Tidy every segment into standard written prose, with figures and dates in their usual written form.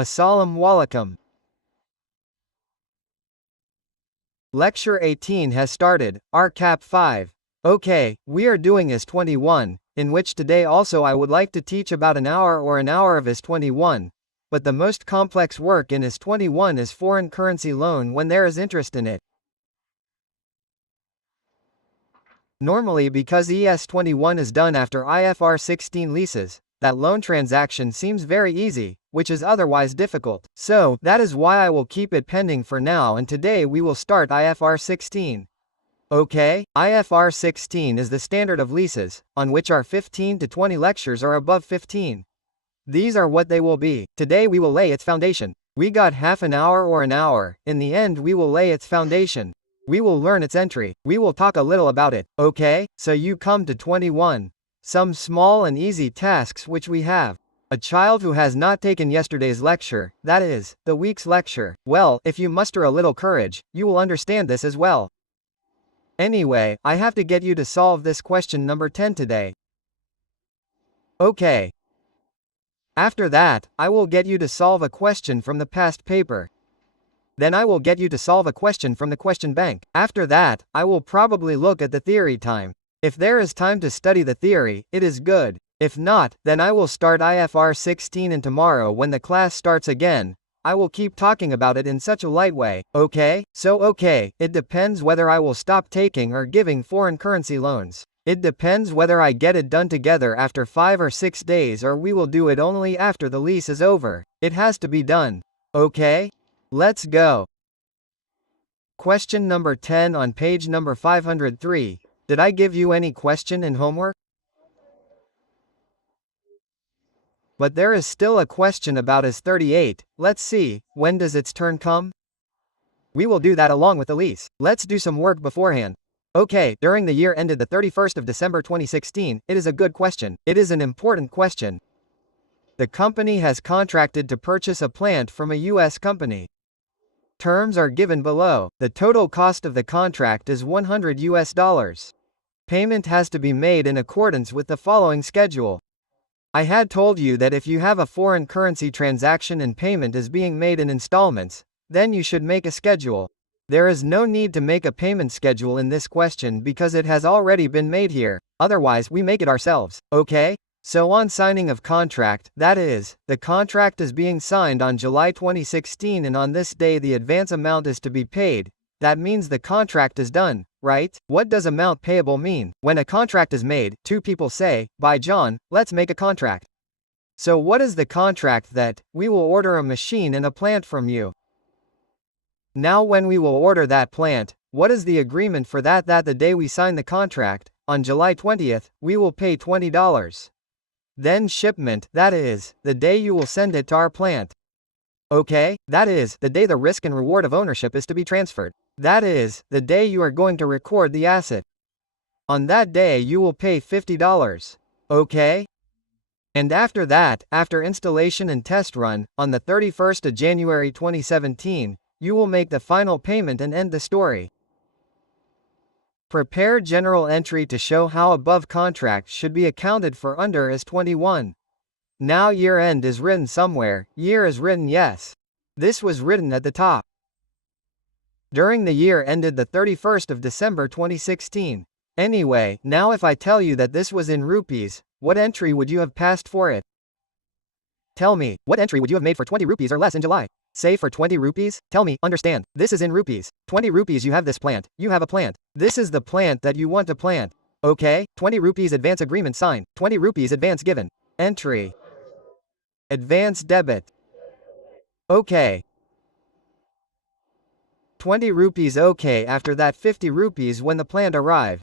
Assalamu alaikum. Lecture 18 has started, our CAF 5. Okay, we are doing IS 21, in which today also I would like to teach about an hour of IS 21. But the most complex work in IS 21 is foreign currency loan when there is interest in it. Normally because IS 21 is done after IFR 16 leases, that loan transaction seems very easy, which is otherwise difficult. So, that is why I will keep it pending for now, and today we will start IFR 16. Okay, IFR 16 is the standard of leases, on which our 15 to 20 lectures are above 15. These are what they will be. Today we will lay its foundation. We got half an hour or an hour, in the end we will lay its foundation. We will learn its entry. We will talk a little about it, okay? So you come to 21. Some small and easy tasks which we have. A child who has not taken yesterday's lecture, that is, the week's lecture, well, if you muster a little courage, you will understand this as well. Anyway, I have to get you to solve this question number 10 today. Okay. After that, I will get you to solve a question from the past paper. Then I will get you to solve a question from the question bank. After that, I will probably look at the theory time. If there is time to study the theory, it is good. If not, then I will start IFR 16 and tomorrow when the class starts again, I will keep talking about it in such a light way, okay? So okay, it depends whether I will stop taking or giving foreign currency loans. It depends whether I get it done together after 5 or 6 days or we will do it only after the lease is over. It has to be done. Okay? Let's go. Question number 10 on page number 503. Did I give you any question in homework? But there is still a question about IS 38. Let's see, when does its turn come? We will do that along with the lease. Let's do some work beforehand. Okay, during the year ended the 31st of December 2016, it is a good question. It is an important question. The company has contracted to purchase a plant from a US company. Terms are given below. The total cost of the contract is $100. Payment has to be made in accordance with the following schedule. I had told you that if you have a foreign currency transaction and payment is being made in installments, then you should make a schedule. There is no need to make a payment schedule in this question because it has already been made here. Otherwise, we make it ourselves, okay? So on signing of contract, that is, the contract is being signed on July 2016 and on this day the advance amount is to be paid. That means the contract is done, right? What does amount payable mean? When a contract is made, two people say, "By John, let's make a contract." So what is the contract that? We will order a machine and a plant from you. Now when we will order that plant, what is the agreement for that the day we sign the contract, on July 20th, we will pay $20. Then shipment, that is, the day you will send it to our plant. Okay, that is, the day the risk and reward of ownership is to be transferred. That is, the day you are going to record the asset. On that day you will pay $50. Okay? And after that, after installation and test run, on the 31st of January 2017, you will make the final payment and end the story. Prepare general entry to show how above contract should be accounted for under IS 21. Now year end is written somewhere, year is written yes. This was written at the top. During the year ended the 31st of December 2016. Anyway, now if I tell you that this was in rupees, what entry would you have passed for it? Tell me, what entry would you have made for 20 rupees or less in July? Say for 20 rupees, tell me, understand, this is in rupees. 20 rupees you have this plant, you have a plant. This is the plant that you want to plant. Okay, 20 rupees advance agreement signed, 20 rupees advance given. Entry. Advance debit. Okay. 20 rupees okay, after that 50 rupees when the plant arrived.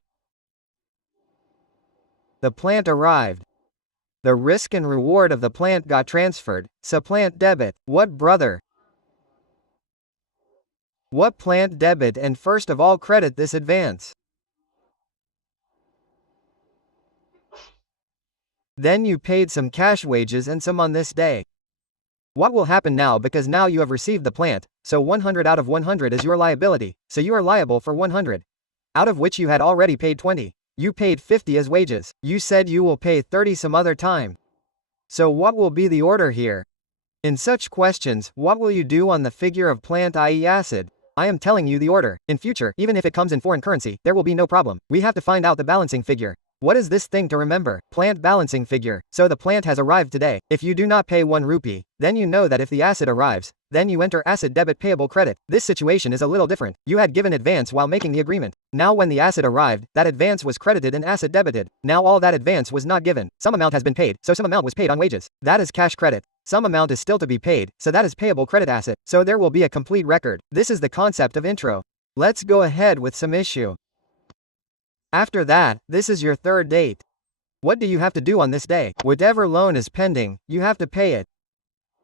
The plant arrived. The risk and reward of the plant got transferred, so plant debit. What brother? What plant debit and first of all credit this advance? Then you paid some cash wages and some on this day. What will happen now, because now you have received the plant, so 100 out of 100 is your liability, so you are liable for 100. Out of which you had already paid 20. You paid 50 as wages. You said you will pay 30 some other time. So what will be the order here? In such questions, what will you do on the figure of plant i.e. acid? I am telling you the order. In future, even if it comes in foreign currency, there will be no problem. We have to find out the balancing figure. What is this thing to remember? Plant balancing figure. So the plant has arrived today. If you do not pay 1 rupee, then you know that if the acid arrives, then you enter acid debit payable credit. This situation is a little different. You had given advance while making the agreement. Now when the acid arrived, that advance was credited and acid debited. Now all that advance was not given. Some amount has been paid, so some amount was paid on wages. That is cash credit. Some amount is still to be paid, so that is payable credit asset. So there will be a complete record. This is the concept of intro. Let's go ahead with some issue. After that, this is your third date. What do you have to do on this day? Whatever loan is pending, you have to pay it.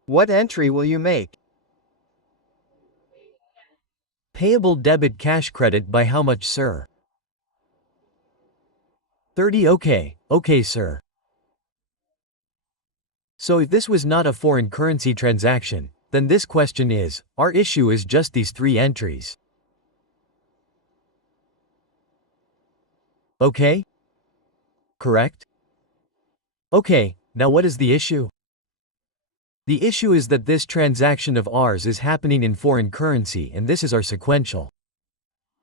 What entry will you make? Payable debit cash credit by how much, sir? 30. Okay, sir. So if this was not a foreign currency transaction, then this question is, our issue is just these 3 entries. Okay? Correct? Okay, now what is the issue? The issue is that this transaction of ours is happening in foreign currency and this is our sequential.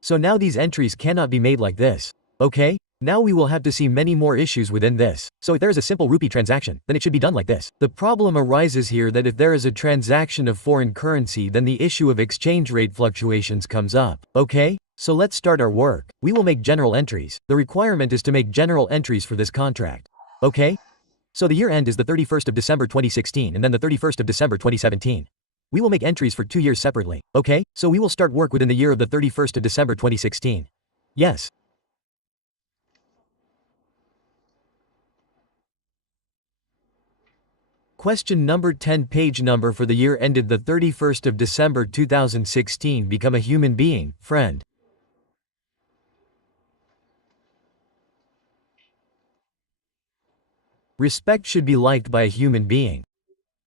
So now these entries cannot be made like this. Okay? Now we will have to see many more issues within this. So if there is a simple rupee transaction, then it should be done like this. The problem arises here that if there is a transaction of foreign currency, then the issue of exchange rate fluctuations comes up. Okay? So let's start our work. We will make general entries. The requirement is to make general entries for this contract. Okay? So the year end is the 31st of December 2016 and then the 31st of December 2017. We will make entries for 2 years separately. Okay? So we will start work within the year of the 31st of December 2016. Yes. Question number 10. Page number for the year ended the 31st of December 2016. Become a human being, friend. Respect should be liked by a human being.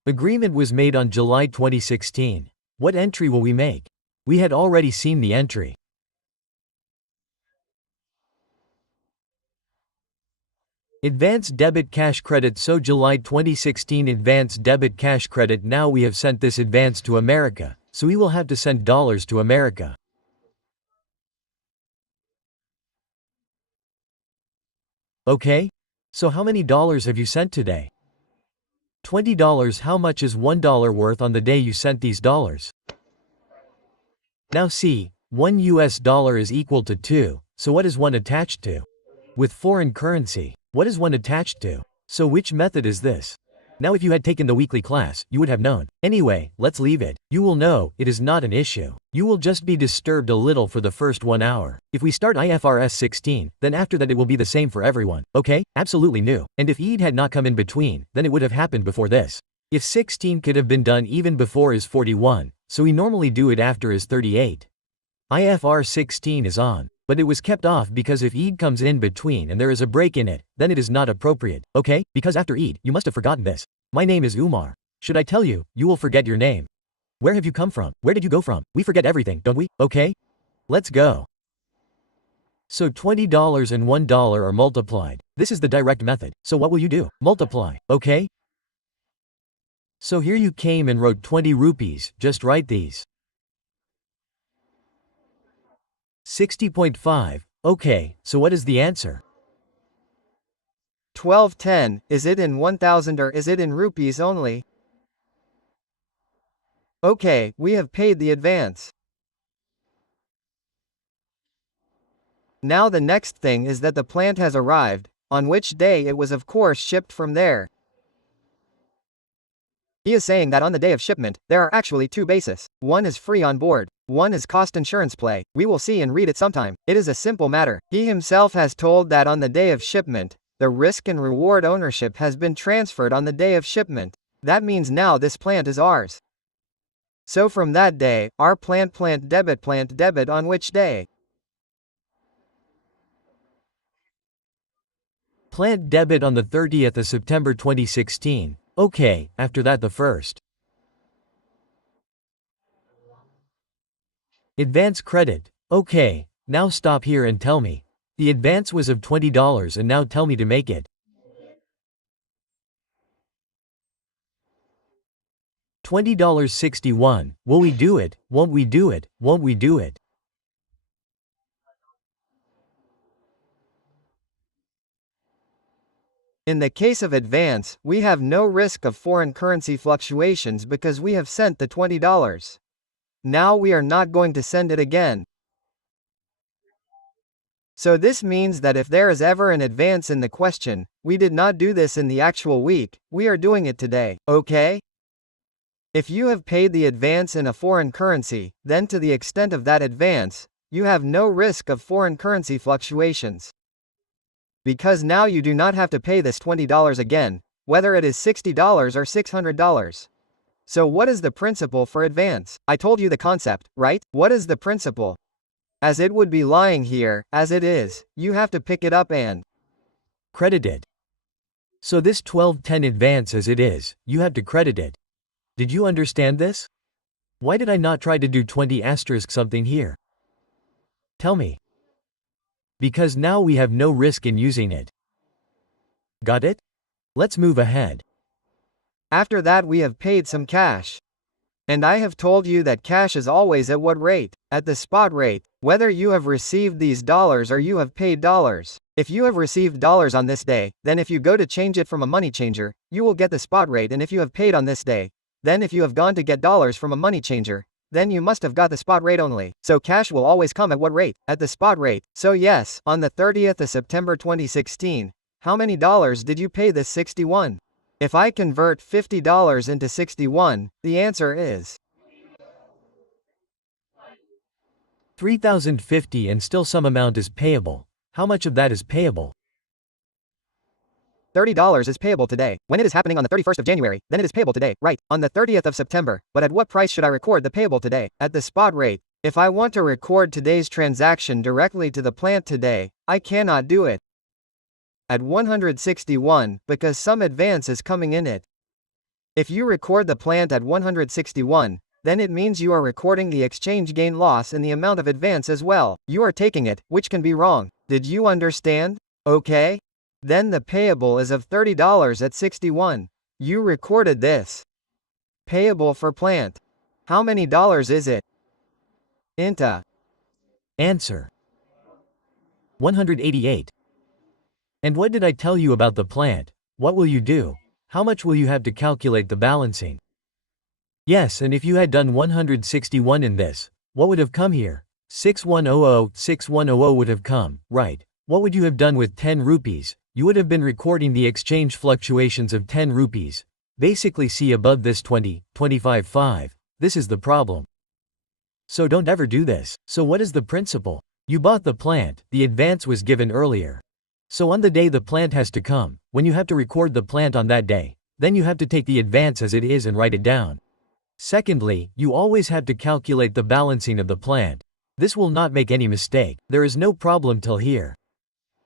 Agreement was made on July 2016. What entry will we make? We had already seen the entry. Advance debit cash credit. So July 2016 advance debit cash credit. Now we have sent this advance to America, so we will have to send dollars to America. Okay? So how many dollars have you sent today? $20. How much is $1 worth on the day you sent these dollars? Now see, $1 is equal to 2, so what is 1 attached to? With foreign currency, what is 1 attached to? So which method is this? Now if you had taken the weekly class, you would have known. Anyway, let's leave it. You will know, it is not an issue. You will just be disturbed a little for the first 1 hour. If we start IFRS 16, then after that it will be the same for everyone. Okay? Absolutely new. And if Eid had not come in between, then it would have happened before this. If 16 could have been done even before is 41, so we normally do it after is 38. IFR 16 is on. But it was kept off because if Eid comes in between and there is a break in it, then it is not appropriate, okay? Because after Eid, you must have forgotten this. My name is Umar. Should I tell you, you will forget your name. Where have you come from? Where did you go from? We forget everything, don't we? Okay? Let's go. So $20 and $1 are multiplied. This is the direct method. So what will you do? Multiply, okay? So here you came and wrote 20 rupees, just write these. 60.5. Okay, so what is the answer? 1210. Is it in 1000 or is it in rupees only? Okay, we have paid the advance. Now the next thing is that the plant has arrived, on which day it was of course shipped from there. He is saying that on the day of shipment, there are actually 2 bases. One is free on board. One is cost insurance play. We will see and read it sometime. It is a simple matter. He himself has told that on the day of shipment, the risk and reward ownership has been transferred on the day of shipment. That means now this plant is ours. So from that day, our plant debit on which day? Plant debit on the 30th of September 2016. Okay, after that the 1st. Advance credit. Okay, now stop here and tell me. The advance was of $20 and now tell me to make it. $20.61. Will we do it? Won't we do it? Won't we do it? In the case of advance, we have no risk of foreign currency fluctuations because we have sent the $20. Now we are not going to send it again. So this means that if there is ever an advance in the question, we did not do this in the actual week, we are doing it today, okay? If you have paid the advance in a foreign currency, then to the extent of that advance, you have no risk of foreign currency fluctuations. Because now you do not have to pay this $20 again, whether it is $60 or $600. So what is the principle for advance? I told you the concept, right? What is the principle? As it would be lying here, as it is, you have to pick it up and credit it. So this 1210 advance as it is, you have to credit it. Did you understand this? Why did I not try to do 20 asterisk something here? Tell me. Because now we have no risk in using it. Got it? Let's move ahead. After that we have paid some cash. And I have told you that cash is always at what rate? At the spot rate, whether you have received these dollars or you have paid dollars. If you have received dollars on this day, then if you go to change it from a money changer, you will get the spot rate, and if you have paid on this day, then if you have gone to get dollars from a money changer, then you must have got the spot rate only. So cash will always come at what rate? At the spot rate. So yes, on the 30th of September 2016, how many dollars did you pay this 61? If I convert $50 into 61, the answer is 3,050, and still some amount is payable. How much of that is payable? $30 is payable today. When it is happening on the 31st of January, then it is payable today, right, on the 30th of September. But at what price should I record the payable today? At the spot rate. If I want to record today's transaction directly to the plant today, I cannot do it at 161, because some advance is coming in it. If you record the plant at 161, then it means you are recording the exchange gain loss in the amount of advance as well. You are taking it, which can be wrong. Did you understand? Okay? Then the payable is of $30 at 61. You recorded this. Payable for plant. How many dollars is it? Inta. Answer: 188. And what did I tell you about the plant? What will you do? How much will you have to calculate the balancing? Yes, and if you had done 161 in this, what would have come here? 6100 would have come, right? What would you have done with 10 rupees? You would have been recording the exchange fluctuations of 10 rupees. Basically see above this 20, 25, 5. This is the problem. So don't ever do this. So what is the principle? You bought the plant, the advance was given earlier. So on the day the plant has to come, when you have to record the plant on that day, then you have to take the advance as it is and write it down. Secondly, you always have to calculate the balancing of the plant. This will not make any mistake. There is no problem till here.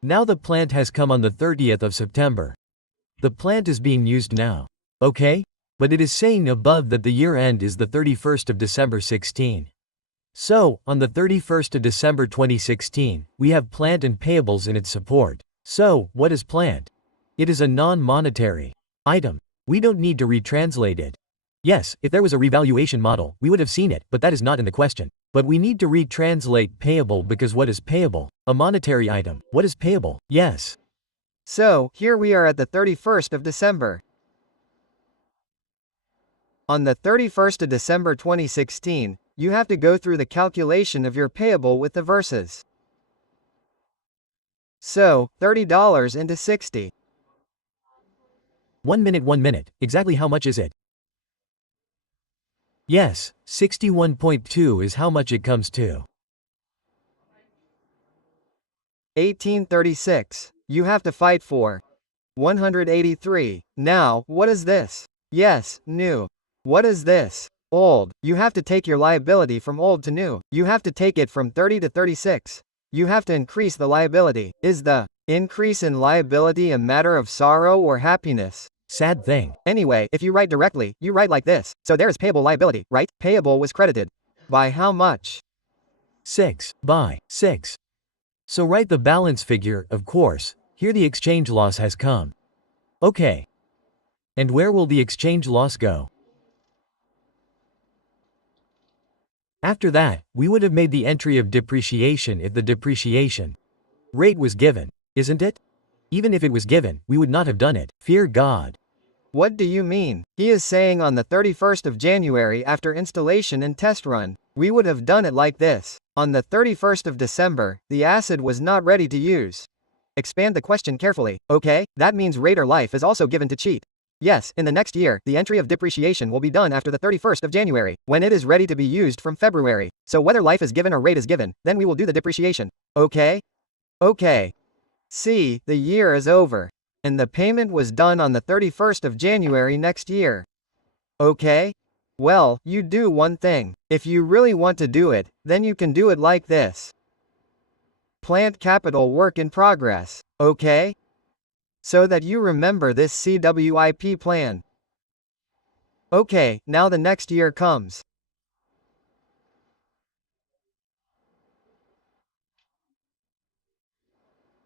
Now the plant has come on the 30th of September. The plant is being used now. Okay? But it is saying above that the year end is the 31st of December 16. So, on the 31st of December 2016, we have plant and payables in its support. So, what is plant? It is a non-monetary item. We don't need to retranslate it. Yes, if there was a revaluation model, we would have seen it, but that is not in the question. But we need to retranslate payable because what is payable? A monetary item. What is payable? Yes. So, here we are at the 31st of December. On the 31st of December 2016, you have to go through the calculation of your payable with the verses. So, $30 into 60. 1 minute. Exactly how much is it? Yes, 61.2 is how much it comes to. 1836. You have to fight for 183. Now, what is this? Yes, new. What is this? Old. You have to take your liability from old to new. You have to take it from 30 to 36. You have to increase the liability. Is the increase in liability a matter of sorrow or happiness? Sad thing. Anyway, if you write directly, you write like this. So there is payable liability, right? Payable was credited. By how much? 6. By 6. So write the balance figure, of course. Here the exchange loss has come. Okay. And where will the exchange loss go? After that, we would have made the entry of depreciation if the depreciation rate was given, isn't it? Even if it was given, we would not have done it. Fear God. What do you mean? He is saying on the 31st of January after installation and test run. We would have done it like this. On the 31st of December, the acid was not ready to use. Expand the question carefully, okay? That means rate or life is also given to cheat. Yes, in the next year, the entry of depreciation will be done after the 31st of January, when it is ready to be used from February. So whether life is given or rate is given, then we will do the depreciation. Okay? Okay. See, the year is over. And the payment was done on the 31st of January next year. Okay? Well, you do one thing. If you really want to do it, then you can do it like this. Plant capital work in progress. Okay? So that you remember this CWIP plan. Okay, now the next year comes.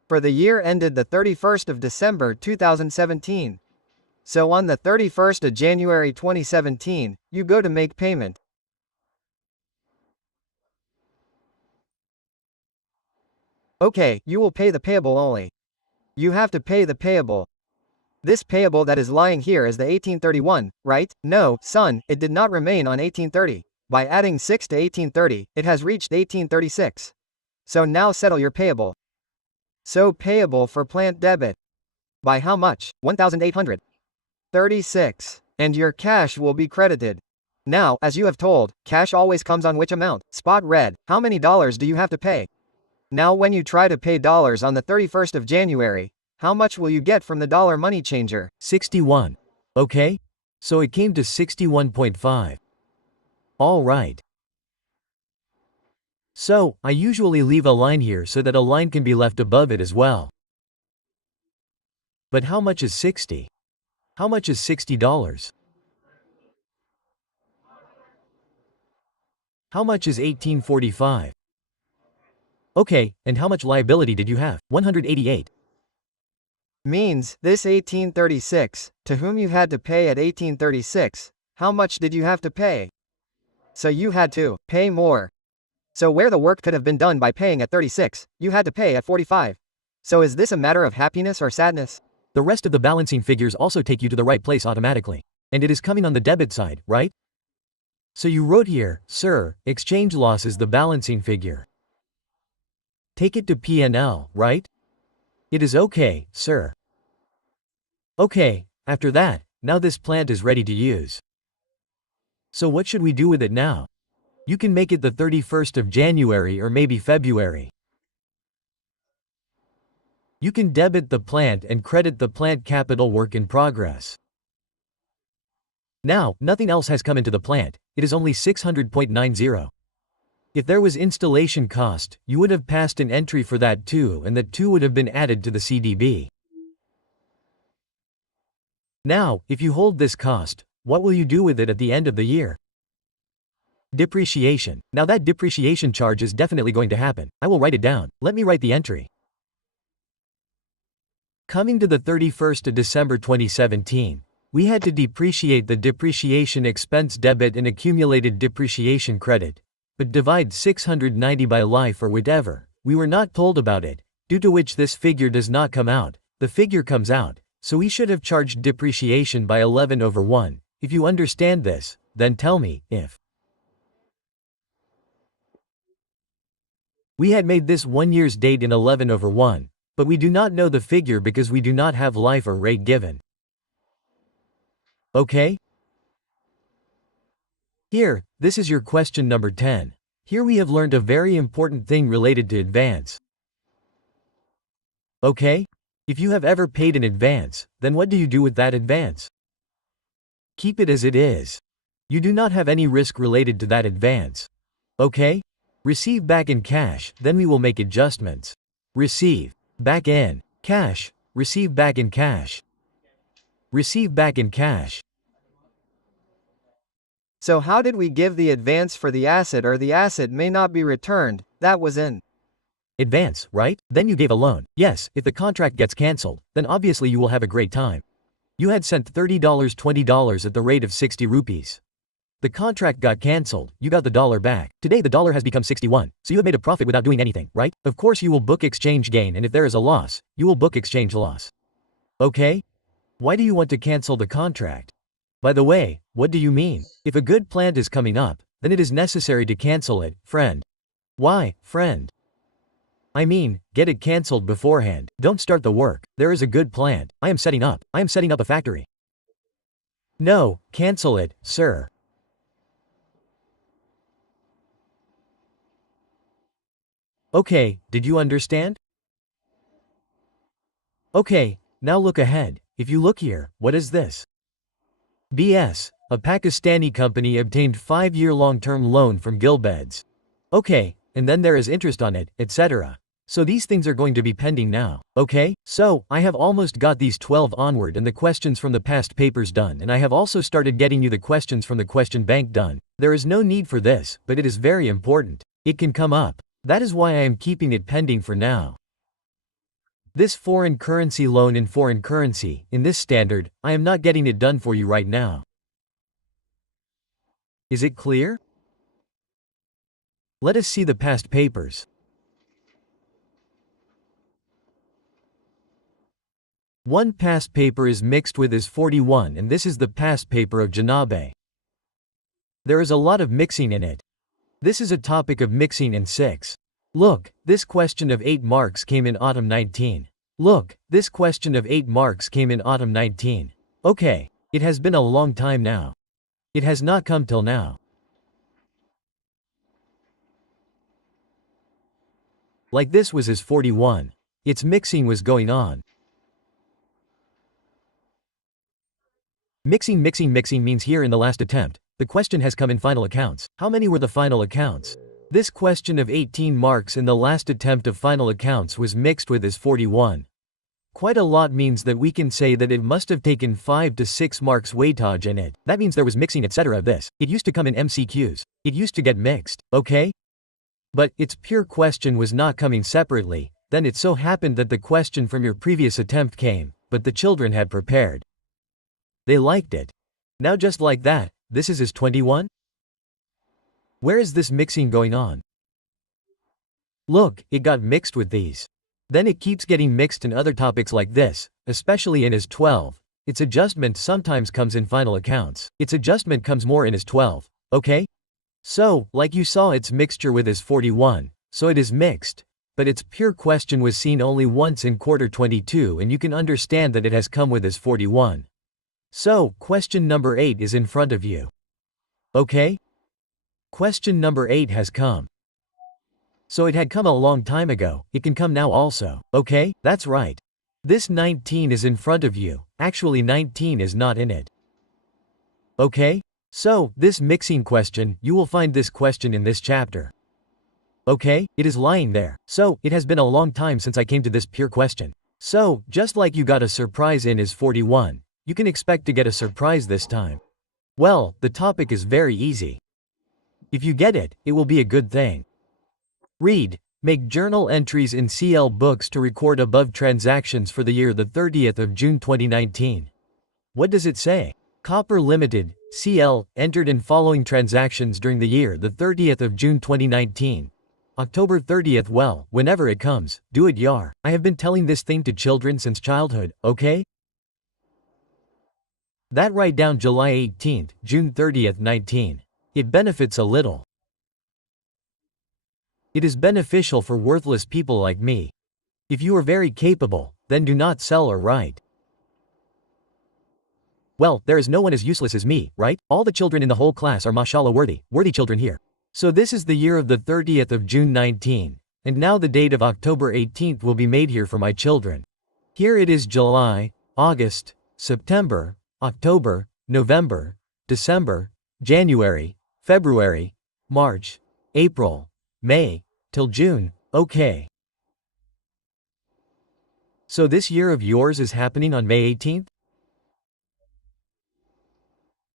For the year ended the 31st of December 2017. So on the 31st of January 2017, you go to make payment. Okay, you will pay the payable only. You have to pay the payable. This payable that is lying here is the 1831, right? No, son, it did not remain on 1830. By adding 6 to 1830, it has reached 1836. So now settle your payable. So payable for plant debit. By how much? 1,836. And your cash will be credited. Now, as you have told, cash always comes on which amount? Spot red. How many dollars do you have to pay? Now when you try to pay dollars on the 31st of January, how much will you get from the dollar money changer? 61. Okay? So it came to 61.5. All right. So, I usually leave a line here so that a line can be left above it as well. But how much is 60? How much is $60? How much is 1845? Okay, and how much liability did you have? 188. Means, this 1836, to whom you had to pay at 1836, how much did you have to pay? So you had to pay more. So where the work could have been done by paying at 36, you had to pay at 45. So is this a matter of happiness or sadness? The rest of the balancing figures also take you to the right place automatically. And it is coming on the debit side, right? So you wrote here, sir, exchange loss is the balancing figure. Take it to P&L, right? It is okay, sir. Okay, after that, now this plant is ready to use. So what should we do with it now? You can make it the 31st of January or maybe February. You can debit the plant and credit the plant capital work in progress. Now, nothing else has come into the plant, it is only 600.90. If there was installation cost, you would have passed an entry for that too, and that too would have been added to the CDB. Now, if you hold this cost, what will you do with it at the end of the year? Depreciation. Now that depreciation charge is definitely going to happen. I will write it down. Let me write the entry. Coming to the 31st of December 2017, we had to depreciate the depreciation expense debit and accumulated depreciation credit. But divide 690 by life or whatever, we were not told about it, due to which this figure does not come out, the figure comes out, so we should have charged depreciation by 11/1. If you understand this, then tell me, if we had made this 1 year's date in 11/1, but we do not know the figure because we do not have life or rate given. Okay? Here, this is your question number 10. Here we have learned a very important thing related to advance. Okay? If you have ever paid in advance, then what do you do with that advance? Keep it as it is. You do not have any risk related to that advance. Okay? Receive back in cash, then we will make adjustments. Receive back in cash, receive back in cash. Receive back in cash. So how did we give the advance for the asset or the asset may not be returned? That was in advance, right? Then you gave a loan. Yes, if the contract gets cancelled, then obviously you will have a great time. You had sent $30, $20 at the rate of 60 rupees. The contract got cancelled, you got the dollar back. Today the dollar has become 61, so you have made a profit without doing anything, right? Of course you will book exchange gain, and if there is a loss, you will book exchange loss. Okay? Why do you want to cancel the contract? By the way, what do you mean? If a good plant is coming up, then it is necessary to cancel it, friend. Why, friend? I mean, get it cancelled beforehand. Don't start the work. There is a good plant. I am setting up a factory. No, cancel it, sir. Okay, did you understand? Okay, now look ahead. If you look here, what is this? BS, a Pakistani company obtained 5-year long-term loan from Gilbeds. Okay, and then there is interest on it, etc. So these things are going to be pending now, okay? So, I have almost got these 12 onward and the questions from the past papers done, and I have also started getting you the questions from the question bank done. There is no need for this, but it is very important. It can come up. That is why I am keeping it pending for now. This foreign currency loan in foreign currency, in this standard, I am not getting it done for you right now. Is it clear? Let us see the past papers. One past paper is mixed with is 41, and this is the past paper of Janabe. There is a lot of mixing in it. This is a topic of mixing in 6. Look, this question of 8 marks came in autumn 19. Look, this question of 8 marks came in autumn 19. Okay, it has been a long time now. It has not come till now. Like this was is 41. Its mixing was going on. Mixing means here in the last attempt. The question has come in final accounts. How many were the final accounts? This question of 18 marks in the last attempt of final accounts was mixed with is 41. Quite a lot means that we can say that it must have taken 5 to 6 marks weightage in it. That means there was mixing etc. of this. It used to come in MCQs. It used to get mixed, okay? But its pure question was not coming separately. Then it so happened that the question from your previous attempt came, but the children had prepared. They liked it. Now just like that, this is 21? Where is this mixing going on? Look, it got mixed with these. Then it keeps getting mixed in other topics like this, especially in is 12. Its adjustment sometimes comes in final accounts. Its adjustment comes more in is 12, okay? So, like you saw its mixture with is 41, so it is mixed. But its pure question was seen only once in quarter 22, and you can understand that it has come with is 41. So, question number 8 is in front of you. Okay? Question number 8 has come. So it had come a long time ago, it can come now also, okay? That's right. This 19 is in front of you, actually 19 is not in it. Okay? So, this mixing question, you will find this question in this chapter. Okay? It is lying there. So, it has been a long time since I came to this pure question. So, just like you got a surprise in is 41, you can expect to get a surprise this time. Well, the topic is very easy. If you get it, it will be a good thing. Read, make journal entries in CL books to record above transactions for the year the 30th of June 2019. What does it say? Copper Limited, CL, entered in following transactions during the year the 30th of June 2019. October 30th. Well, whenever it comes, do it yar. I have been telling this thing to children since childhood, okay? That write down July 18th, June 30th 19. It benefits a little. It is beneficial for worthless people like me. If you are very capable, then do not sell or write. Well, there is no one as useless as me, right? All the children in the whole class are mashallah worthy children here. So this is the year of the 30th of June 19, and now the date of October 18th will be made here for my children. Here it is July, August, September, October, November, December, January, February, March, April, May, till June, okay. So this year of yours is happening on May 18th?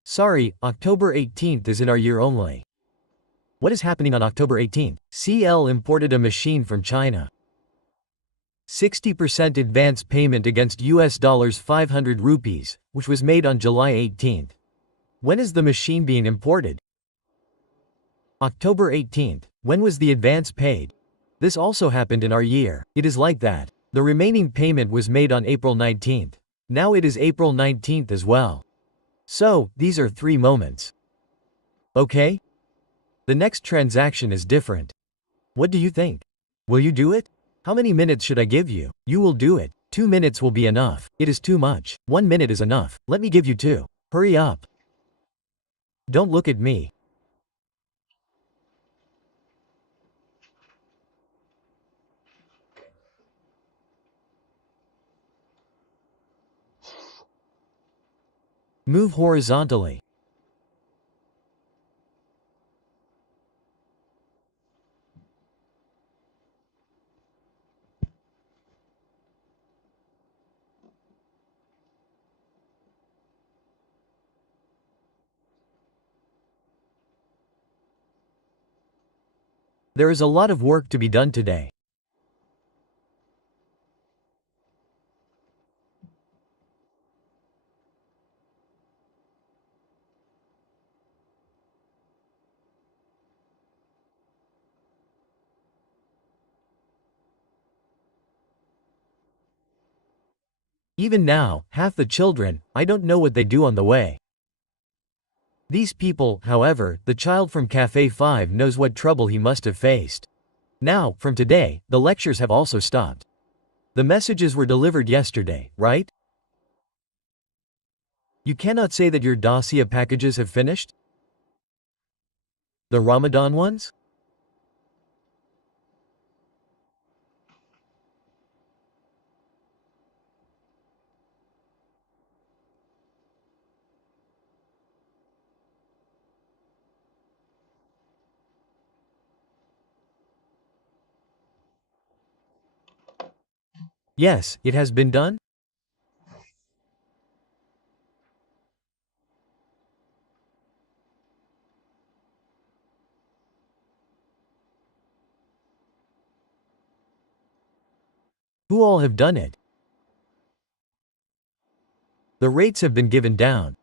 Sorry, October 18th is in our year only. What is happening on October 18th? CL imported a machine from China. 60% advance payment against US dollars 500 rupees, which was made on July 18th. When is the machine being imported? October 18th. When was the advance paid? This also happened in our year. It is like that. The remaining payment was made on April 19th. Now it is April 19th as well. So, these are 3 moments. Okay? The next transaction is different. What do you think? Will you do it? How many minutes should I give you? You will do it. 2 minutes will be enough. It is too much. 1 minute is enough. Let me give you 2. Hurry up. Don't look at me. Move horizontally. There is a lot of work to be done today. Even now, half the children, I don't know what they do on the way. These people, however, the child from Cafe 5 knows what trouble he must have faced. Now, from today, the lectures have also stopped. The messages were delivered yesterday, right? You cannot say that your dossier packages have finished? The Ramadan ones? Yes, it has been done? Who all have done it? The rates have been given down.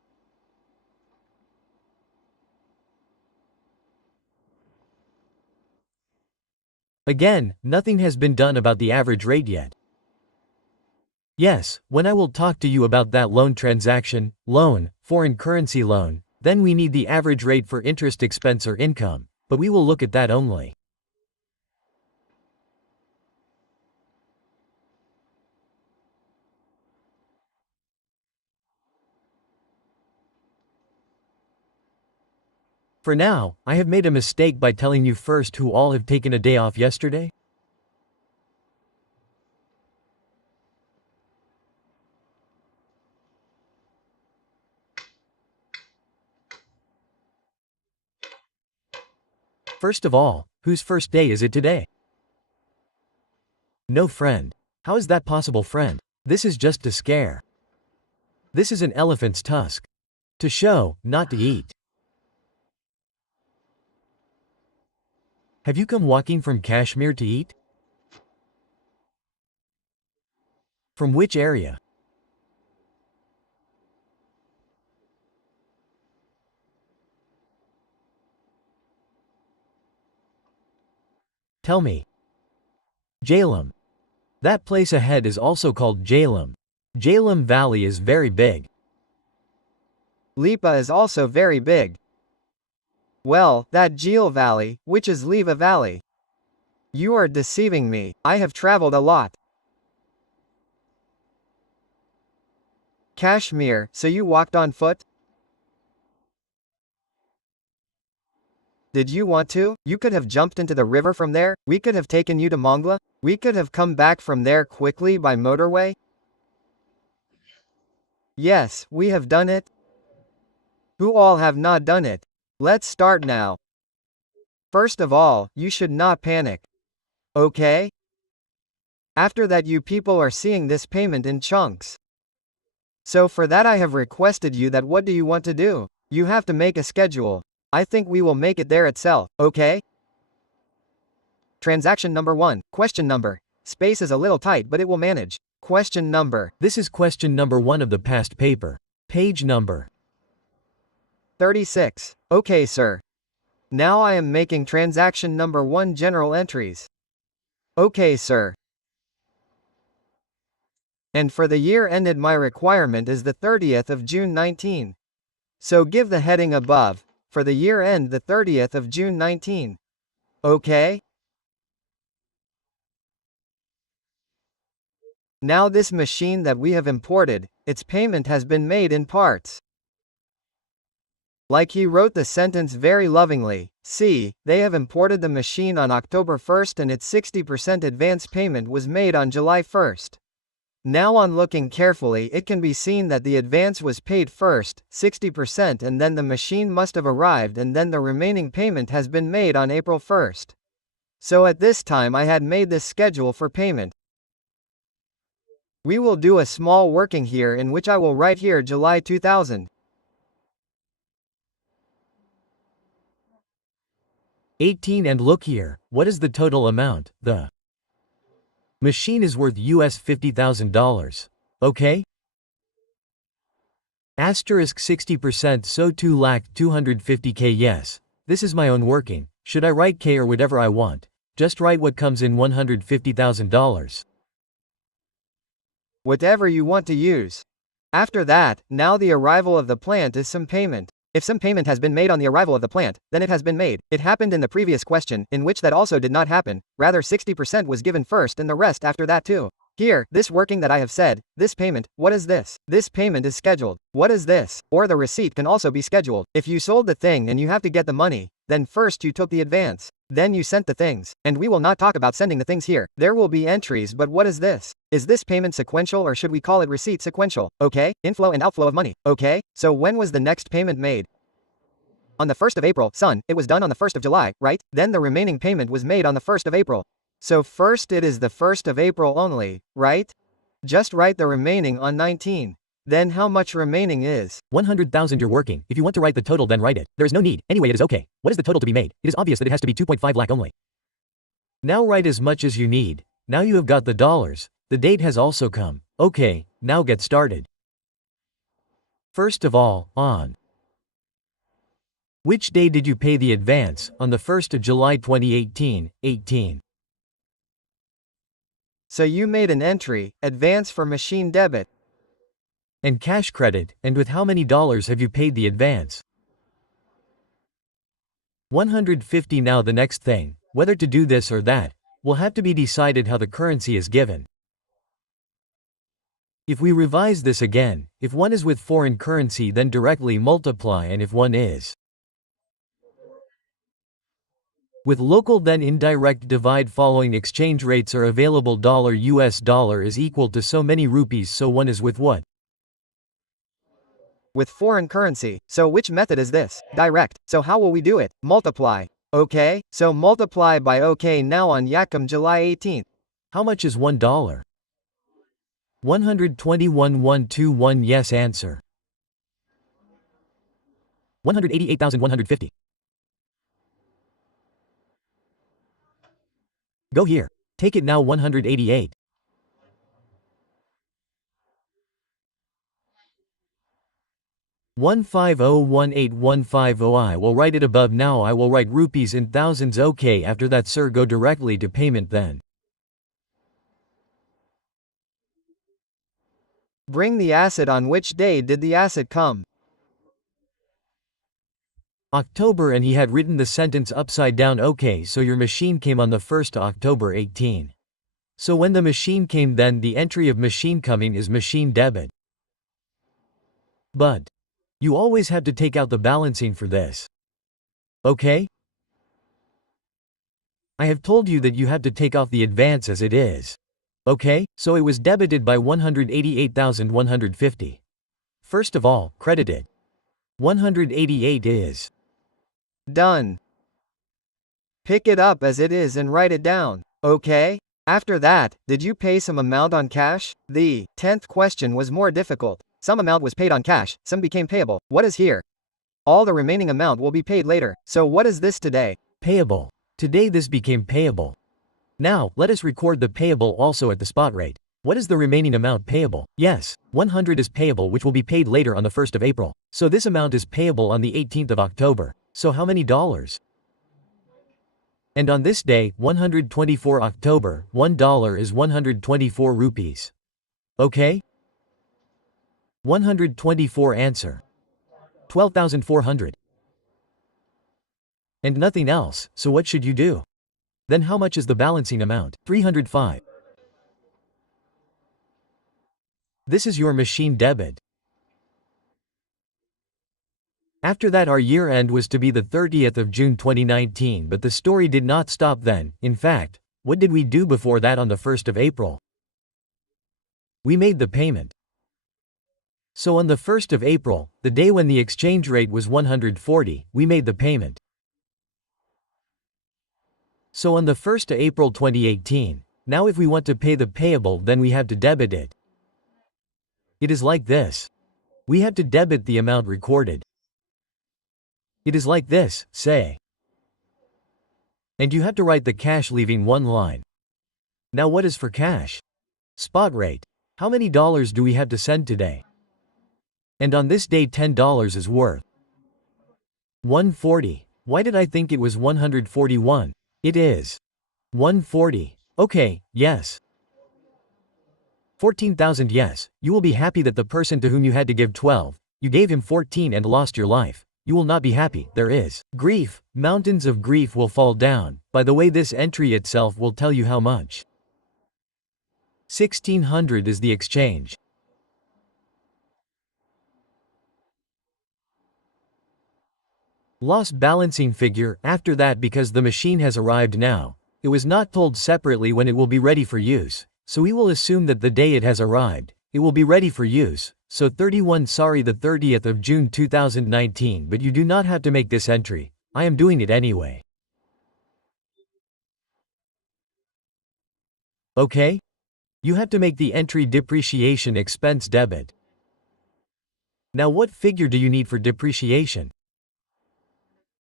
Again, nothing has been done about the average rate yet. Yes, when I will talk to you about that loan transaction, loan, foreign currency loan, then we need the average rate for interest expense or income, but we will look at that only. For now, I have made a mistake by telling you first who all have taken a day off yesterday. First of all, whose first day is it today? No friend. How is that possible, friend? This is just to scare. This is an elephant's tusk. To show, not to eat. Have you come walking from Kashmir to eat? From which area? Tell me. Jhelum. That place ahead is also called Jhelum. Jhelum Valley is very big. Lipa is also very big. Well, that Jeel Valley, which is Leva Valley. You are deceiving me. I have traveled a lot. Kashmir, so you walked on foot? Did you want to? You could have jumped into the river from there. We could have taken you to Mongla. We could have come back from there quickly by motorway. Yes, we have done it. Who all have not done it? Let's start now. First of all, you should not panic. Okay? After that, you people are seeing this payment in chunks. So for that I have requested you that what do you want to do? You have to make a schedule. I think we will make it there itself, okay? Transaction number 1, question number. Space is a little tight but it will manage. Question number. This is question number 1 of the past paper. Page number. 36. Okay, sir. Now I am making transaction number 1 general entries. Okay, sir. And for the year ended, my requirement is the 30th of June 19. So give the heading above, for the year end the 30th of June 19. Okay? Now this machine that we have imported, its payment has been made in parts. Like he wrote the sentence very lovingly, see, they have imported the machine on October 1st and its 60% advance payment was made on July 1st. Now on looking carefully it can be seen that the advance was paid first, 60%, and then the machine must have arrived and then the remaining payment has been made on April 1st. So at this time I had made this schedule for payment. We will do a small working here in which I will write here July 2000. 18 and look here, what is the total amount? The machine is worth US $50,000. Okay? Asterisk 60%, so 2,250,000. Yes. This is my own working. Should I write K or whatever I want? Just write what comes in $150,000. Whatever you want to use. After that, now the arrival of the plant is some payment. If some payment has been made on the arrival of the plant, then it has been made. It happened in the previous question, in which that also did not happen. Rather 60% was given first and the rest after that too. Here, this working that I have said, this payment, what is this? This payment is scheduled. What is this? Or the receipt can also be scheduled. If you sold the thing and you have to get the money, then first you took the advance. Then you sent the things. And we will not talk about sending the things here. There will be entries, but what is this? Is this payment sequential or should we call it receipt sequential? Okay? Inflow and outflow of money. Okay? So when was the next payment made? On the 1st of April, son, it was done on the 1st of July, right? Then the remaining payment was made on the 1st of April. So first it is the 1st of April only, right? Just write the remaining on 19. Then how much remaining is? 100,000 you're working. If you want to write the total then write it. There is no need. Anyway it is okay. What is the total to be made? It is obvious that it has to be 2.5 lakh only. Now write as much as you need. Now you have got the dollars. The date has also come. Okay, now get started. First of all, on which day did you pay the advance? On the 1st of July 2018, 18. So you made an entry, advance for machine debit. And cash credit, and with how many dollars have you paid the advance? 150. Now the next thing, whether to do this or that, will have to be decided how the currency is given. If we revise this again, if one is with foreign currency then directly multiply, and if one is with local then indirect divide. Following exchange rates are available. US dollar is equal to so many rupees, so one is with what? With foreign currency. So which method is this? Direct. So how will we do it? Multiply. Okay, so multiply by okay. Now on Yakam July 18th. How much is $1? 121,121. Yes, answer 188,150. Go here. Take it now. 188. $150,18150. I will write it above. Now I will write rupees in thousands. Okay, after that sir, go directly to payment then. Bring the asset. On which day did the asset come? October, and he had written the sentence upside down. Okay, so your machine came on the 1st of October 18. So when the machine came, then the entry of machine coming is machine debit. But you always have to take out the balancing for this. Okay? I have told you that you have to take off the advance as it is. Okay? So it was debited by 188,150. First of all, credited. 188 is done. Pick it up as it is and write it down. Okay? After that, did you pay some amount on cash? The 10th question was more difficult. Some amount was paid on cash, some became payable. What is here? All the remaining amount will be paid later. So what is this today? Payable. Today this became payable. Now, let us record the payable also at the spot rate. What is the remaining amount payable? Yes, 100 is payable, which will be paid later on the 1st of April. So this amount is payable on the 18th of October. So how many dollars? And on this day, 124 October, $1 is 124 rupees. Okay? 124 answer. 12,400. And nothing else, so what should you do? Then how much is the balancing amount? 305. This is your machine debit. After that our year end was to be the 30th of June 2019, but the story did not stop then. In fact, what did we do before that on the 1st of April? We made the payment. So on the 1st of April, the day when the exchange rate was 140, we made the payment. So on the 1st of April 2018, now if we want to pay the payable, then we have to debit it. It is like this. We have to debit the amount recorded. It is like this, say. And you have to write the cash leaving one line. Now what is for cash? Spot rate. How many dollars do we have to send today? And on this day $10 is worth 140. Why did I think it was 141? It is 140. Okay, yes. 14,000. Yes, you will be happy that the person to whom you had to give 12, you gave him 14 and lost your life. You will not be happy. There is grief. Mountains of grief will fall down. By the way, this entry itself will tell you how much. 1600 is the exchange. Loss balancing figure. After that, because the machine has arrived now, it was not told separately when it will be ready for use, so we will assume that the day it has arrived, it will be ready for use. So 31, sorry, the 30th of June 2019, but you do not have to make this entry. I am doing it anyway. Okay? You have to make the entry depreciation expense debit. Now what figure do you need for depreciation?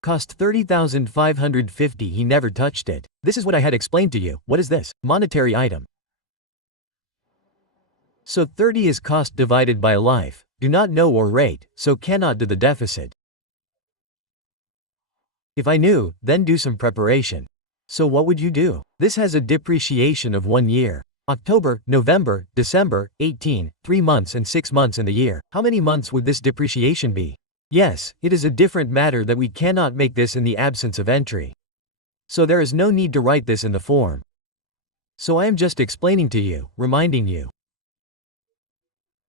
Cost 30,550. He never touched it. This is what I had explained to you. What is this? Monetary item. So 30 is cost divided by life. Do not know or rate, so cannot do the deficit. If I knew, then do some preparation. So what would you do? This has a depreciation of 1 year. October, November, December, 18, 3 months and 6 months in the year. How many months would this depreciation be? Yes, it is a different matter that we cannot make this in the absence of entry. So there is no need to write this in the form. So I am just explaining to you, reminding you.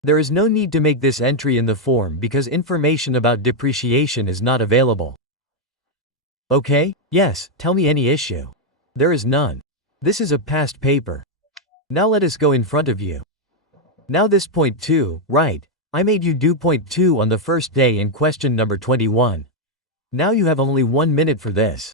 There is no need to make this entry in the form because information about depreciation is not available. Okay? Yes, tell me any issue. There is none. This is a past paper. Now let us go in front of you. Now this point 2, right? I made you do point 2 on the first day in question number 21. Now you have only 1 minute for this.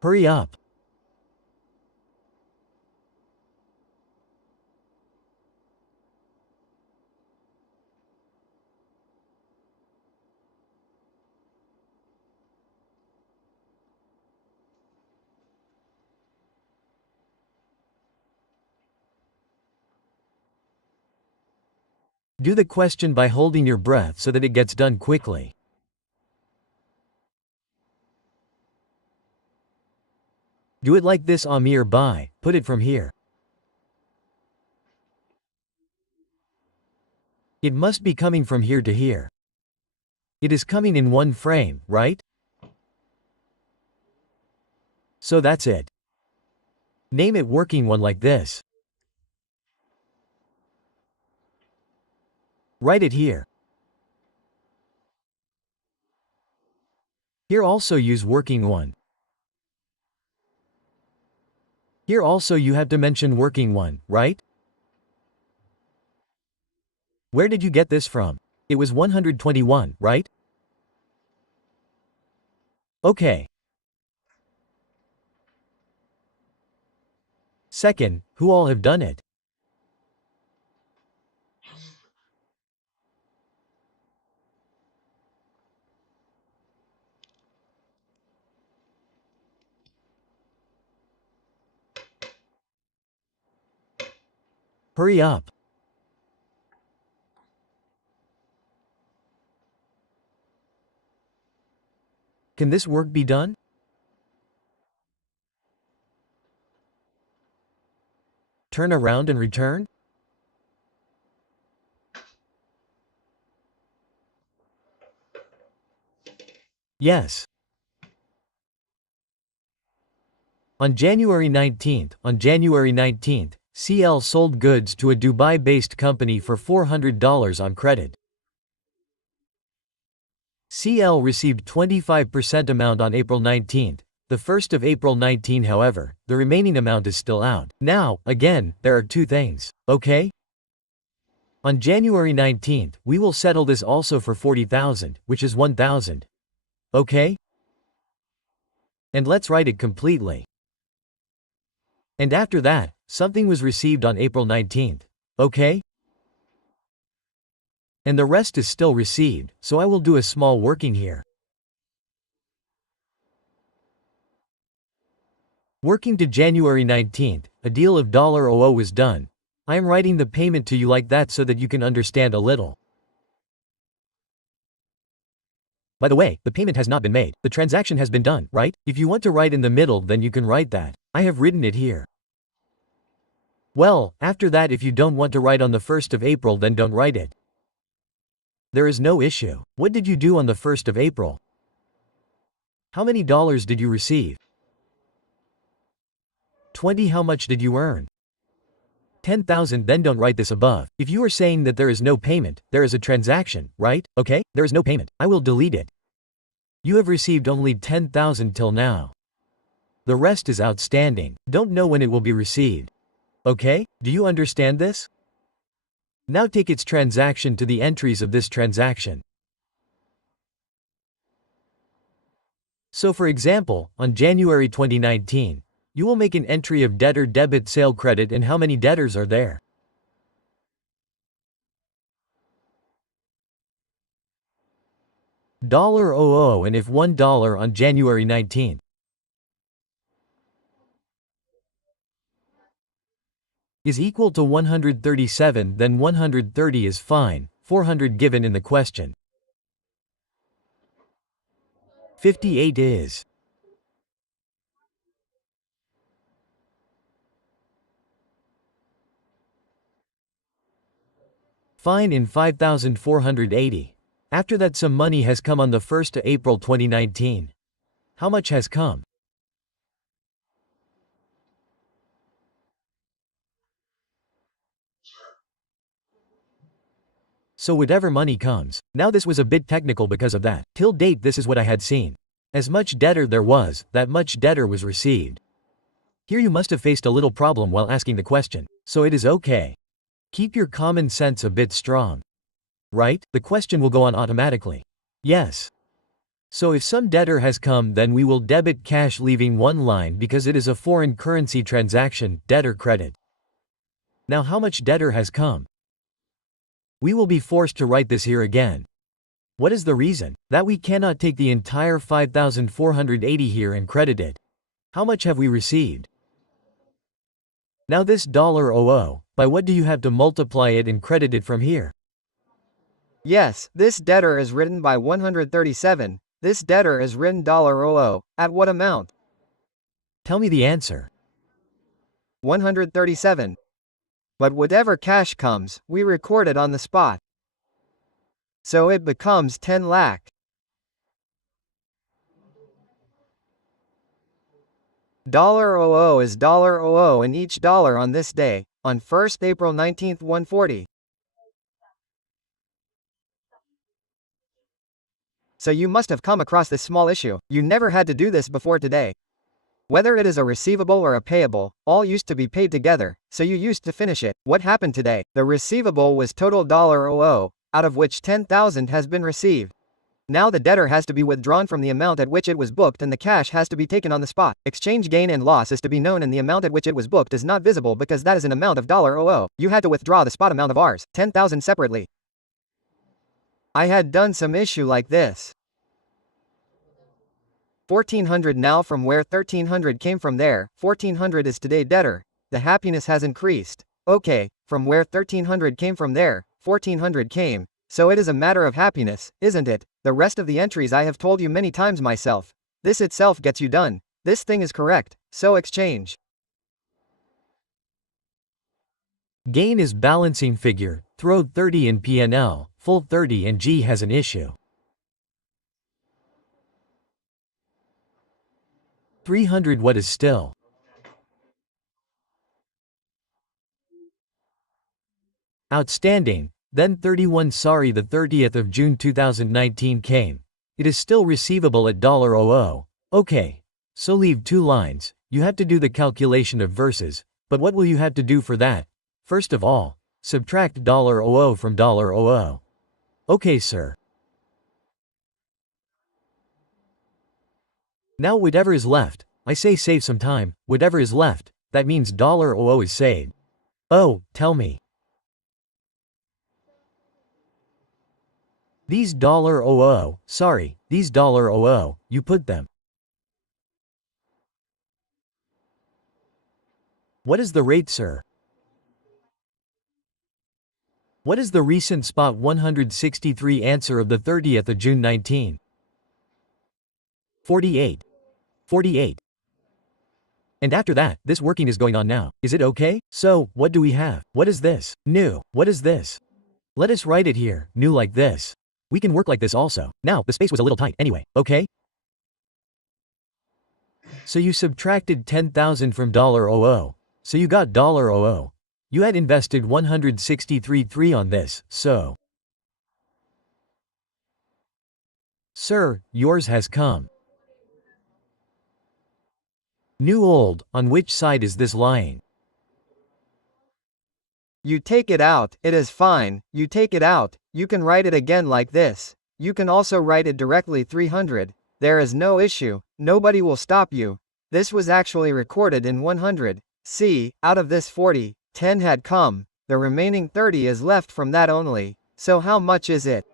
Hurry up. Do the question by holding your breath so that it gets done quickly. Do it like this, Umair. By, put it from here. It must be coming from here to here. It is coming in one frame, right? So that's it. Name it working one like this. Write it here. Here also use working one. Here also you have to mention working one, right? Where did you get this from? It was 121, right? Okay. Second, who all have done it? Hurry up. Can this work be done? Turn around and return? Yes. On January 19th, CL sold goods to a Dubai-based company for $400 on credit. CL received 25% amount on April 19th. The 1st of April 19, however, the remaining amount is still out. Now, again, there are two things, okay? On January 19th, we will settle this also for 40,000, which is 1,000. Okay? And let's write it completely. And after that, something was received on April 19th. Okay? And the rest is still received, so I will do a small working here. Working to January 19th, a deal of $00 was done. I am writing the payment to you like that so that you can understand a little. By the way, the payment has not been made. The transaction has been done, right? If you want to write in the middle, then you can write that. I have written it here. Well, after that, if you don't want to write on the 1st of April, then don't write it. There is no issue. What did you do on the 1st of April? How many dollars did you receive? 20. How much did you earn? 10,000. Then don't write this above. If you are saying that there is no payment, there is a transaction, right? Okay, there is no payment. I will delete it. You have received only 10,000 till now. The rest is outstanding. Don't know when it will be received. Okay, do you understand this? Now take its transaction to the entries of this transaction. So for example, on January 2019, you will make an entry of debtor debit sale credit, and how many debtors are there? $00, and if $1 on January 19th is equal to 137, then 130 is fine, 400 given in the question. 58 is fine in 5,480. After that, some money has come on the 1st of April 2019. How much has come? So whatever money comes. Now this was a bit technical because of that. Till date, this is what I had seen. As much debtor there was, that much debtor was received. Here you must have faced a little problem while asking the question. So it is okay. Keep your common sense a bit strong. Right? The question will go on automatically. Yes. So if some debtor has come, then we will debit cash, leaving one line because it is a foreign currency transaction, debtor credit. Now how much debtor has come? We will be forced to write this here again. What is the reason? That we cannot take the entire 5,480 here and credit it. How much have we received? Now this $00, by what do you have to multiply it and credit it from here? Yes, this debtor is written by 137. This debtor is written $00. At what amount? Tell me the answer. 137. But whatever cash comes, we record it on the spot. So it becomes 10 lakh. $00 is $00, and each dollar on this day, on 1st April 19th, 140. So you must have come across this small issue. You never had to do this before today. Whether it is a receivable or a payable, all used to be paid together, so you used to finish it. What happened today? The receivable was total $00, out of which 10,000 has been received. Now the debtor has to be withdrawn from the amount at which it was booked, and the cash has to be taken on the spot. Exchange gain and loss is to be known, and the amount at which it was booked is not visible because that is an amount of $00. You had to withdraw the spot amount of Rs, 10,000 separately. I had done some issue like this. 1,400 now from where 1,300 came from there, 1,400 is today debtor. The happiness has increased. Okay, from where 1300 came from there, 1400 came, so it is a matter of happiness, isn't it? The rest of the entries I have told you many times myself. This itself gets you done. This thing is correct, so exchange. Gain is balancing figure, throw 30 in P&L, full 30 and G has an issue. 300 what is still? Outstanding. Then 31 sorry the 30th of June 2019 came. It is still receivable at $00. Okay. So leave 2 lines, you have to do the calculation of verses, but what will you have to do for that? First of all, subtract $00 from $00. Okay sir. Now whatever is left, I say save some time, whatever is left, that means $00 is saved. Oh, tell me. These $00, sorry, these $00, you put them. What is the rate sir? What is the recent spot 163 answer of the 30th of June 19? 48. 48. And after that, this working is going on now. Is it okay? So, what do we have? What is this? New. What is this? Let us write it here, new like this. We can work like this also. Now, the space was a little tight anyway, okay? So you subtracted 10,000 from $00. So you got $00. You had invested 163.3 on this, so. Sir, yours has come. New old, on which side is this lying? You take it out, it is fine, you take it out, you can write it again like this. You can also write it directly 300, there is no issue, nobody will stop you. This was actually recorded in 100. See, out of this 40, 10 had come, the remaining 30 is left from that only, so how much is it?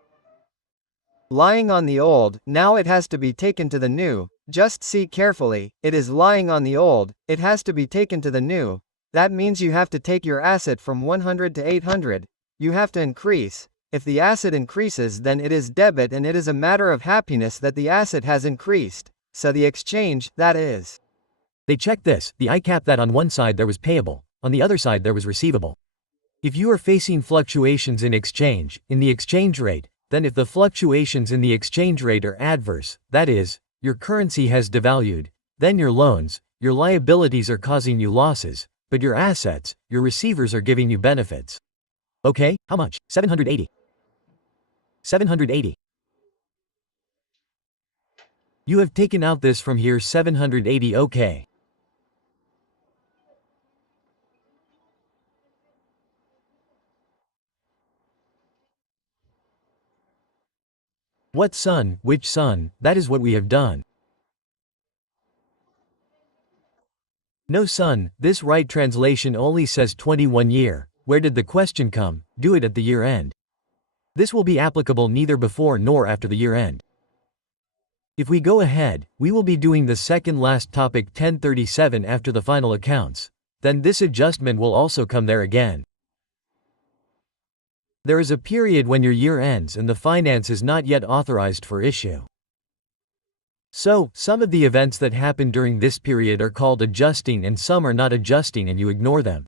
Lying on the old, now it has to be taken to the new, just see carefully, it is lying on the old, it has to be taken to the new. That means you have to take your asset from 100 to 800. You have to increase. If the asset increases, then it is debit and it is a matter of happiness that the asset has increased. So the exchange, that is. They checked this, the ICAP that on one side there was payable, on the other side there was receivable. If you are facing fluctuations in the exchange rate, then if the fluctuations in the exchange rate are adverse, that is, your currency has devalued, then your loans, your liabilities are causing you losses. But your assets, your receivers are giving you benefits. Okay, how much? 780. 780. You have taken out this from here 780 okay. What son, which son, that is what we have done. No son, this right translation only says 21 year, where did the question come, do it at the year end. This will be applicable neither before nor after the year end. If we go ahead, we will be doing the second last topic 1037 after the final accounts, then this adjustment will also come there again. There is a period when your year ends and the finance is not yet authorized for issue. So, some of the events that happen during this period are called adjusting and some are not adjusting and you ignore them.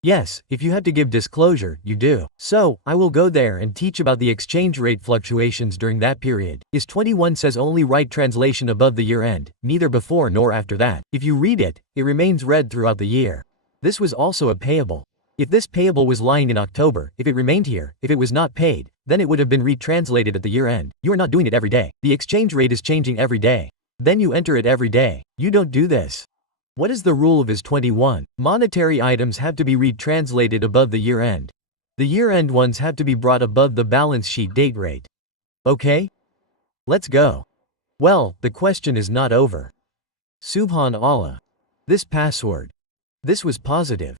Yes, if you have to give disclosure, you do. So, I will go there and teach about the exchange rate fluctuations during that period. Is 21 says only right translation above the year end, neither before nor after that. If you read it, it remains read throughout the year. This was also a payable. If this payable was lying in October, if it remained here, if it was not paid, then it would have been retranslated at the year end. You are not doing it every day. The exchange rate is changing every day. Then you enter it every day. You don't do this. What is the rule of IS 21? Monetary items have to be retranslated above the year end. The year end ones have to be brought above the balance sheet date rate. Okay? Let's go. Well, the question is not over. Subhanallah. This password. This was positive.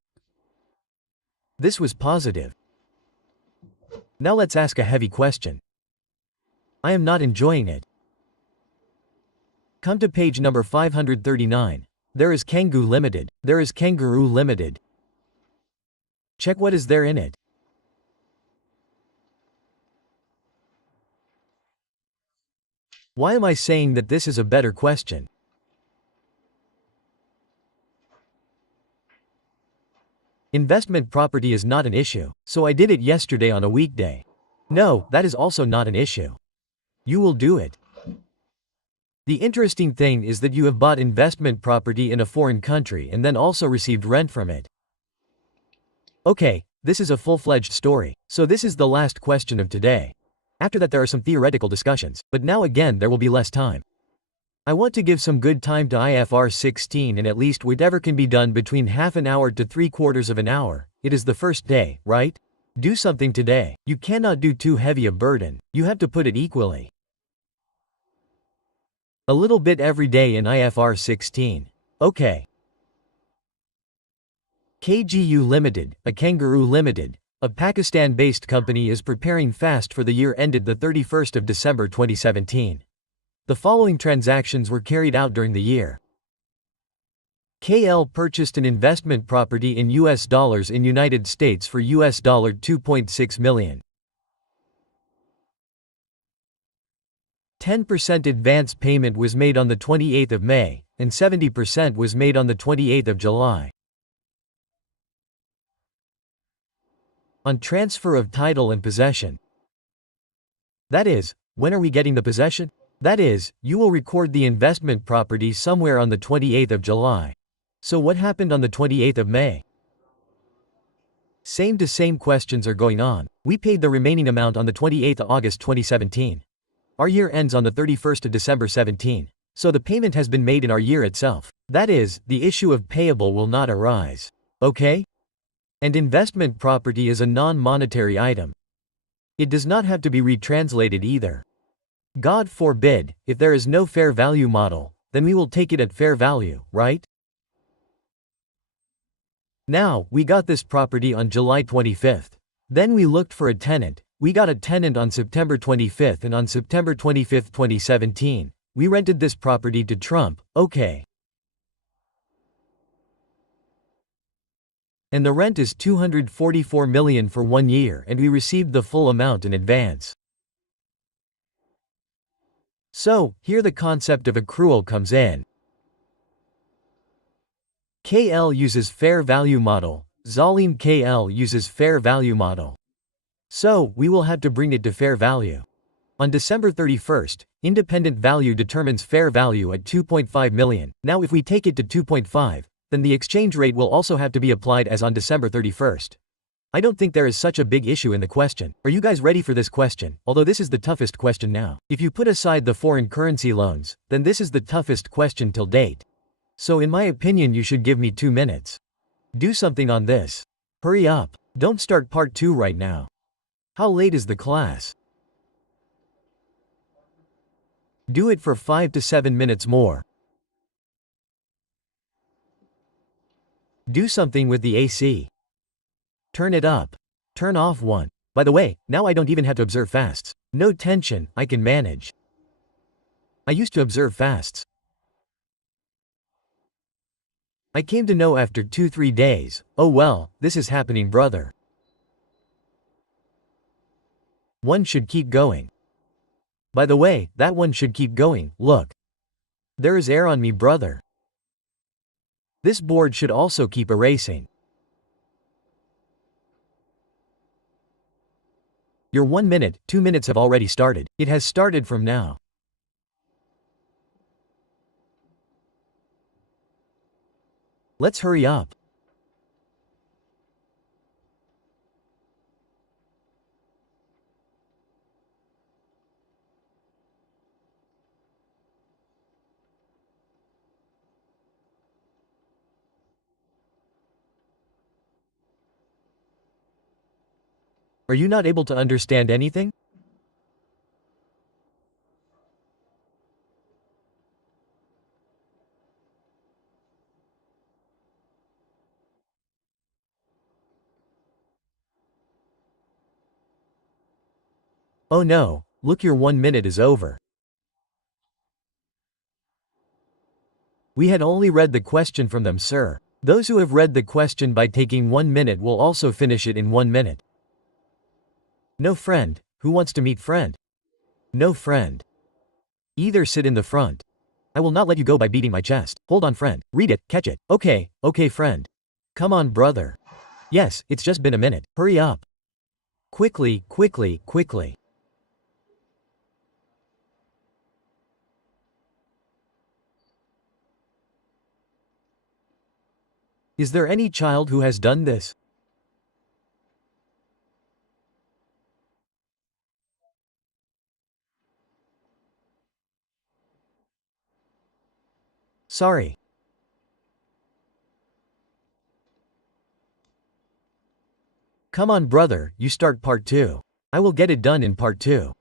This was positive. Now let's ask a heavy question. I am not enjoying it. Come to page number 539. There is Kangoo Limited. There is Kangaroo Limited. Check what is there in it. Why am I saying that this is a better question? Investment property is not an issue, so I did it yesterday on a weekday. No, that is also not an issue. You will do it. The interesting thing is that you have bought investment property in a foreign country and then also received rent from it. Okay, this is a full-fledged story, so this is the last question of today. After that there are some theoretical discussions, but now again there will be less time. I want to give some good time to FAR16 and at least whatever can be done between half an hour to 3/4 of an hour. It is the first day, right? Do something today. You cannot do too heavy a burden. You have to put it equally. A little bit every day in FAR16. Okay. KGU Limited, a Kangaroo Limited, a Pakistan-based company is preparing fast for the year ended the 31st of December 2017. The following transactions were carried out during the year. KL purchased an investment property in US dollars in United States for US $2.6 million. 10% advance payment was made on the 28th of May, and 70% was made on the 28th of July. On transfer of title and possession. That is, when are we getting the possession? That is, you will record the investment property somewhere on the 28th of July. So what happened on the 28th of May? Same to same questions are going on. We paid the remaining amount on the 28th of August 2017. Our year ends on the 31st of December 17. So the payment has been made in our year itself. That is, the issue of payable will not arise. Okay? And investment property is a non-monetary item. It does not have to be retranslated either. God forbid, if there is no fair value model, then we will take it at fair value, right? Now, we got this property on July 25th. Then we looked for a tenant. We got a tenant on September 25th and on September 25th, 2017, we rented this property to Trump, okay. And the rent is $244 million for 1 year and we received the full amount in advance. So, here the concept of accrual comes in. KL uses fair value model, Zalim KL uses fair value model. So, we will have to bring it to fair value. On December 31st, independent value determines fair value at 2.5 million. Now if we take it to 2.5, then the exchange rate will also have to be applied as on December 31st. I don't think there is such a big issue in the question. Are you guys ready for this question? Although this is the toughest question now. If you put aside the foreign currency loans, then this is the toughest question till date. So in my opinion you should give me 2 minutes. Do something on this. Hurry up. Don't start part 2 right now. How late is the class? Do it for 5 to 7 minutes more. Do something with the AC. Turn it up. Turn off one. By the way, now I don't even have to observe fasts. No tension, I can manage. I used to observe fasts. I came to know after 2-3 days, oh well, this is happening brother. One should keep going. By the way, that one should keep going, look. There is air on me brother. This board should also keep erasing. Your 1 minute, 2 minutes have already started. It has started from now. Let's hurry up. Are you not able to understand anything? Oh no, look your 1 minute is over. We had only read the question from them sir. Those who have read the question by taking 1 minute will also finish it in 1 minute. No friend. Who wants to meet friend? No friend. Either sit in the front. I will not let you go by beating my chest. Hold on friend. Read it, catch it. Okay, friend. Come on brother. Yes, it's just been a minute. Hurry up. Quickly. Is there any child who has done this? Sorry. Come on brother, you start part 2. I will get it done in part 2.